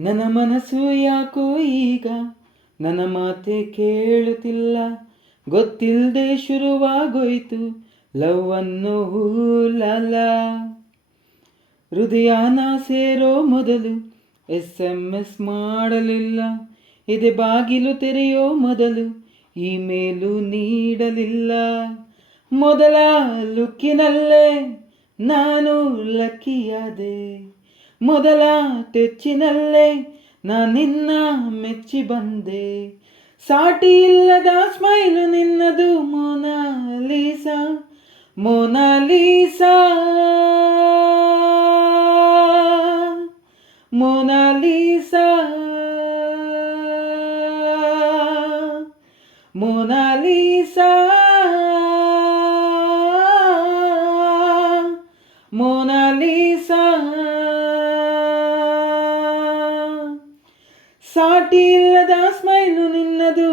ನನ್ನ ಮನಸ್ಸು ಯಾಕೋ ಈಗ ನನ್ನ ಮಾತೆ ಕೇಳುತ್ತಿಲ್ಲ. ಗೊತ್ತಿಲ್ಲದೆ ಶುರುವಾಗೋಯ್ತು ಲವ್ ಅನ್ನೋ ಹೂಲಾಲ. ಹೃದಯನ ಸೇರೋ ಮೊದಲು SMS ಮಾಡಲಿಲ್ಲ. ಎದೆ ಬಾಗಿಲು ತೆರೆಯೋ ಮೊದಲು ಇಮೇಲು ನೀಡಲಿಲ್ಲ. ಮೊದಲ ಲುಕ್ಕಿನಲ್ಲೇ ನಾನು ಲಕ್ಕಿಯಾದೆ. ಮೊದಲ ಟೆಚ್ಚಿನಲ್ಲೇ ನಾನಿನ್ನ ಮೆಚ್ಚಿ ಬಂದೆ. ಸಾಟಿ ಇಲ್ಲದ ಸ್ಮೈಲು ನಿನ್ನದು ಮೋನಾಲೀಸಾ, ಮೋನಾಲೀಸಾ, ಮೋನಾಲೀಸಾ, ಮೋನಾಲೀಸಾ, ಮೋನಾಲೀಸಾ. ಸಾಟಿ ಇಲ್ಲದ ಸ್ಮೈಲು ನಿನ್ನದು